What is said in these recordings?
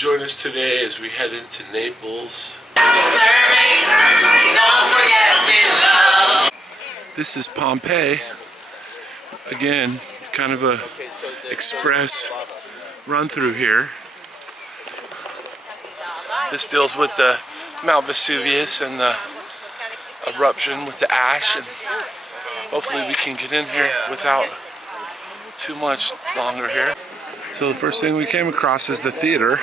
Join us today as we head into Naples. This is Pompei. Again, kind of a express run through here. This deals with the Mount Vesuvius and the eruption with the ash, and hopefully we can get in here without too much longer here. So the first thing we came across is the theater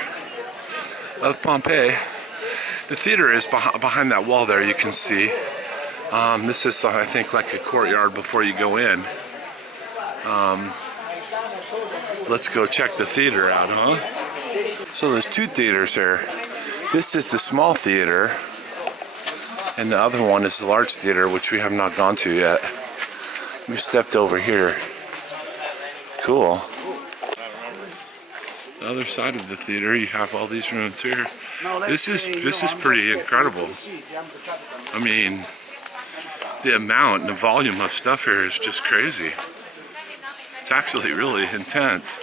of Pompei. The theater is behind that wall there, you can see. This is, I think, like a courtyard before you go in. Let's go check the theater out, huh? So there's two theaters here. This is the small theater, and the other one is the large theater, which we have not gone to yet. We stepped over here. Cool. The other side of the theater, you have all these rooms here. This is pretty incredible. I mean, the amount and the volume of stuff here is just crazy. It's actually really intense.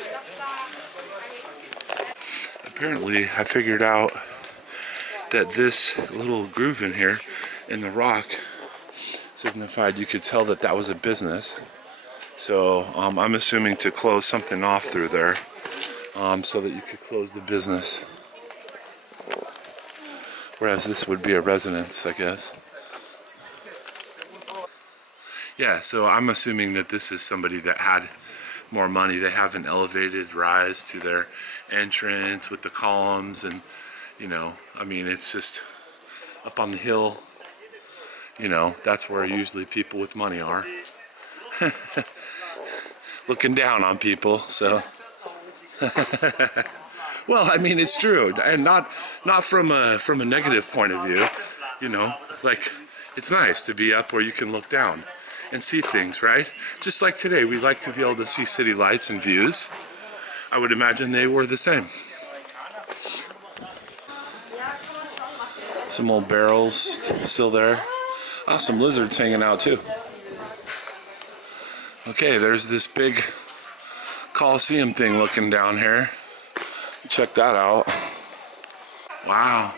Apparently, I figured out that this little groove in here in the rock signified you could tell that that was a business. So I'm assuming to close something off through there so that you could close the business. Whereas this would be a residence, I guess. Yeah, so I'm assuming that this is somebody that had more money. They have an elevated rise to their entrance with the columns, and you know, I mean, it's just up on the hill. You know, that's where usually people with money are. Looking down on people, so. Well, I mean, it's true, and not from a negative point of view. You know, like, it's nice to be up where you can look down and see things, right? Just like today, we like to be able to see city lights and views. I would imagine they were the same. Some old barrels still there. Oh, some lizards hanging out too. Okay, there's this big Coliseum thing looking down here. Check that out. Wow.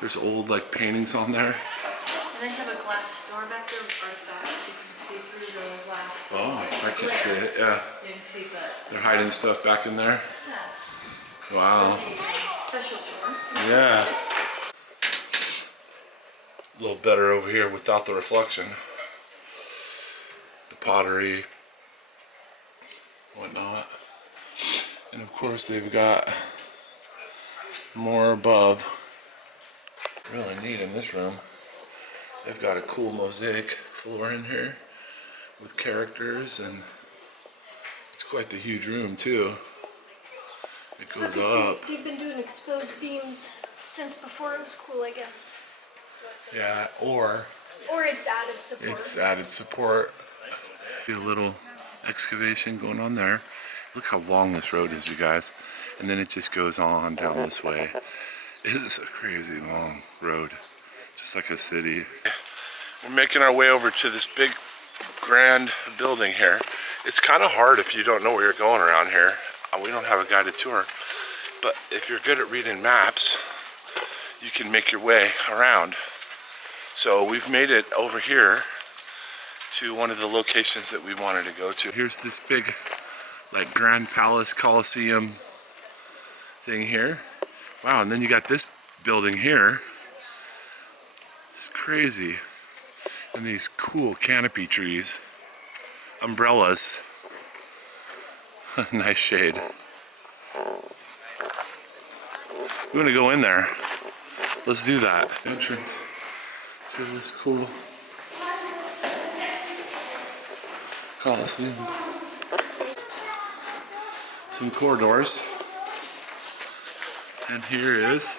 There's old like paintings on there. And they have a glass door back there with artifacts. You can see through the glass. Oh, I can see it, yeah. You can see that. They're hiding stuff back in there. Yeah. Wow. Special tour. Yeah. A little better over here without the reflection. The pottery, whatnot. And of course they've got more above. Really neat in this room. They've got a cool mosaic floor in here with characters, and it's quite the huge room too. It goes up. They've been doing exposed beams since before it was cool, I guess. Yeah, or it's added support. It's added support. See a little excavation going on there. Look how long this road is, you guys. And then it just goes on down this way. It is a crazy long road, just like a city. We're making our way over to this big, grand building here. It's kind of hard if you don't know where you're going around here. We don't have a guided tour. But if you're good at reading maps, you can make your way around. So we've made it over here to one of the locations that we wanted to go to. Here's this big, like, Grand Palace Coliseum thing here. Wow, and then you got this building here. It's crazy. And these cool canopy trees. Umbrellas. Nice shade. We want to go in there. Let's do that. Entrance to this cool Coliseum. Some corridors. And here is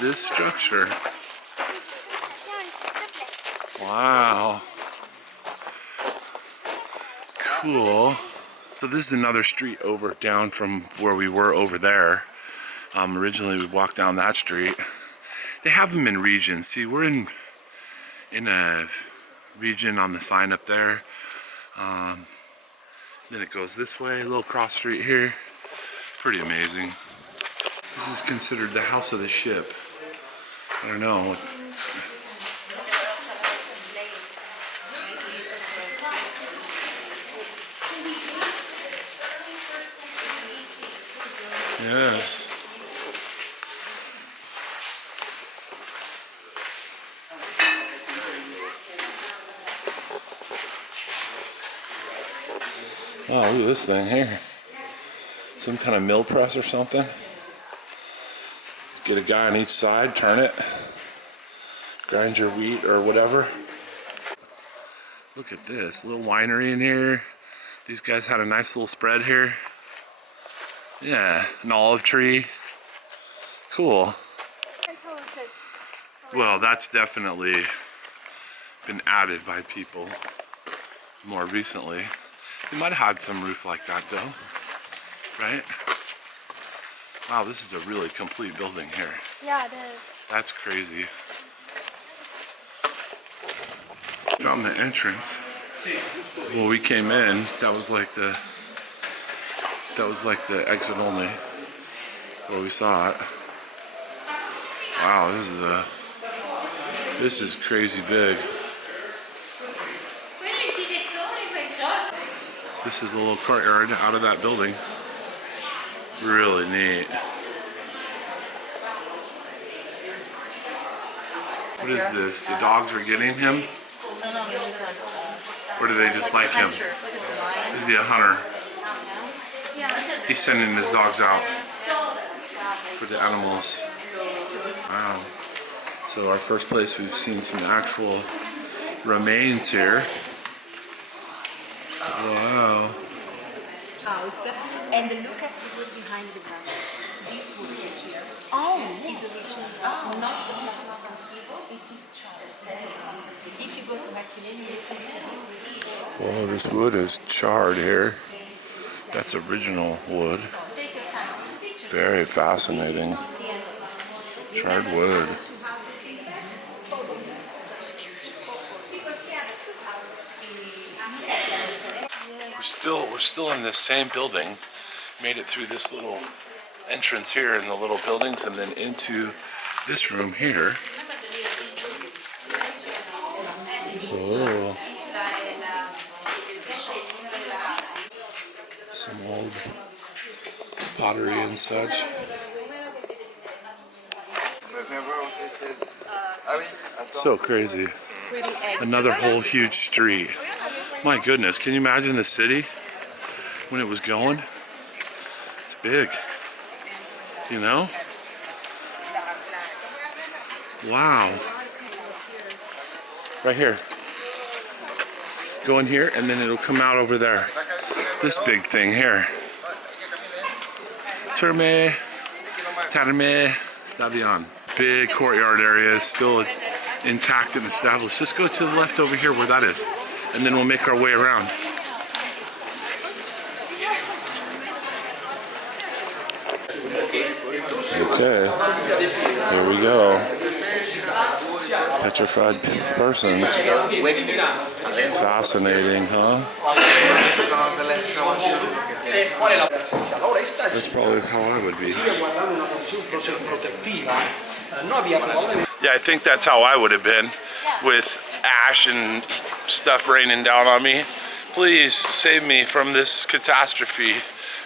this structure. Wow. Cool. So this is another street over down from where we were over there. Originally we walked down that street. They have them in regions. See, we're in a region on the sign up there. Then it goes this way, a little cross street here. Pretty amazing. This is considered the house of the ship. I don't know. Yes. Oh, look at this thing here. Some kind of mill press or something. Get a guy on each side, turn it, grind your wheat or whatever. Look at this, little winery in here. These guys had a nice little spread here. Yeah, an olive tree. Cool. Well, that's definitely been added by people more recently. They might have had some roof like that though, right? Wow, this is a really complete building here. Yeah, it is. That's crazy. Found the entrance. Well, we came in. That was like the exit only. Where we saw it. Wow, this is crazy big. This is a little courtyard out of that building. Really neat. What is this? The dogs are getting him? Or do they just like him? Is he a hunter? He's sending his dogs out for the animals. Wow. So our first place, we've seen some actual remains here. Wow. House, and look at the wood behind the glass. This wood here is original, not the plastic. It is charred. If you go to Herculaneum, you can see this. Whoa, this wood is charred here. That's original wood. Very fascinating. Charred wood. We're still in this same building. Made it through this little entrance here in the little buildings and then into this room here. Oh. Some old pottery and such. So crazy. Another whole huge street. My goodness, can you imagine the city when it was going? It's big, you know? Wow. Right here. Go in here and then it'll come out over there. This big thing here. Terme, Stabian. Big courtyard area is still intact and established. Just go to the left over here where that is. And then we'll make our way around. Okay, here we go. Petrified person. Fascinating, huh? That's probably how I would be. Yeah, I think that's how I would have been, with ash and stuff raining down on me. Please save me from this catastrophe,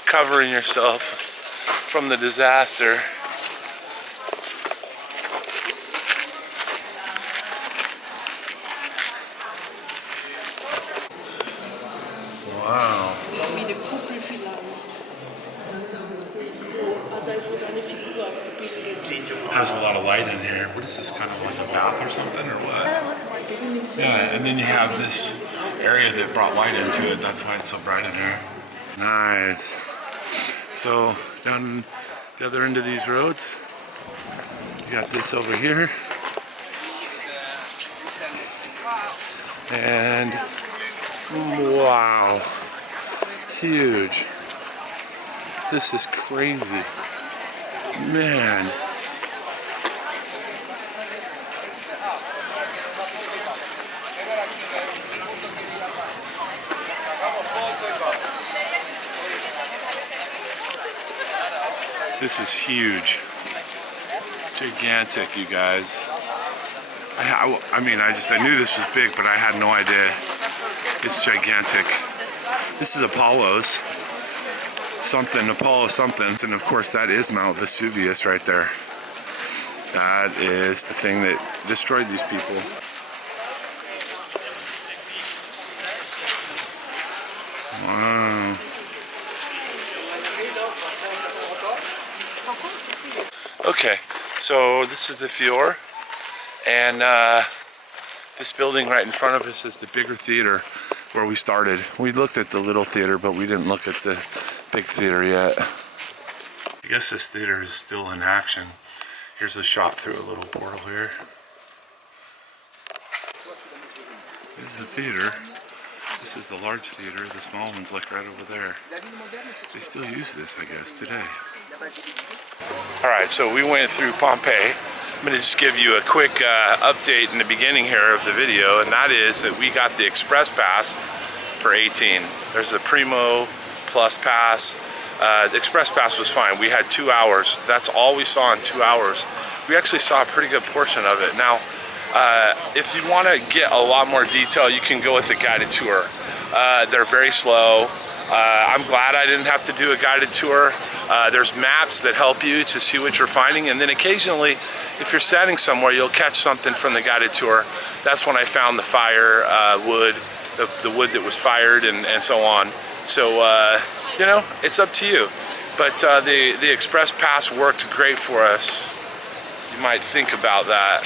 covering yourself from the disaster. Wow. Has a lot of light in here. What is this, kind of like a bath or something, or what? That looks like it. Yeah, and then you have this area that brought light into it. That's why it's so bright in here. Nice. So down the other end of these roads, you got this over here. And wow, huge. This is crazy. Man. This is huge. Gigantic, you guys. I mean, I knew this was big, but I had no idea. It's gigantic. This is Apollo something. And of course, that is Mount Vesuvius right there. That is the thing that destroyed these people. Wow. Okay, so this is the Fior, and this building right in front of us is the bigger theater where we started. We looked at the little theater, but we didn't look at the big theater yet. I guess this theater is still in action. Here's a shot through a little portal here. This is the theater. This is the large theater. The small one's like right over there. They still use this, I guess, today. Alright, so we went through Pompei. I'm going to just give you a quick update in the beginning here of the video, and that is that we got the Express Pass for 18. There's a Primo Plus Pass. The Express Pass was fine. We had 2 hours. That's all we saw in 2 hours. We actually saw a pretty good portion of it. Now, if you want to get a lot more detail, you can go with a guided tour. They're very slow. I'm glad I didn't have to do a guided tour. There's maps that help you to see what you're finding, and then occasionally, if you're standing somewhere, you'll catch something from the guided tour. That's when I found the fire wood, the wood that was fired, and so on. So, you know, it's up to you. But the Express Pass worked great for us. You might think about that.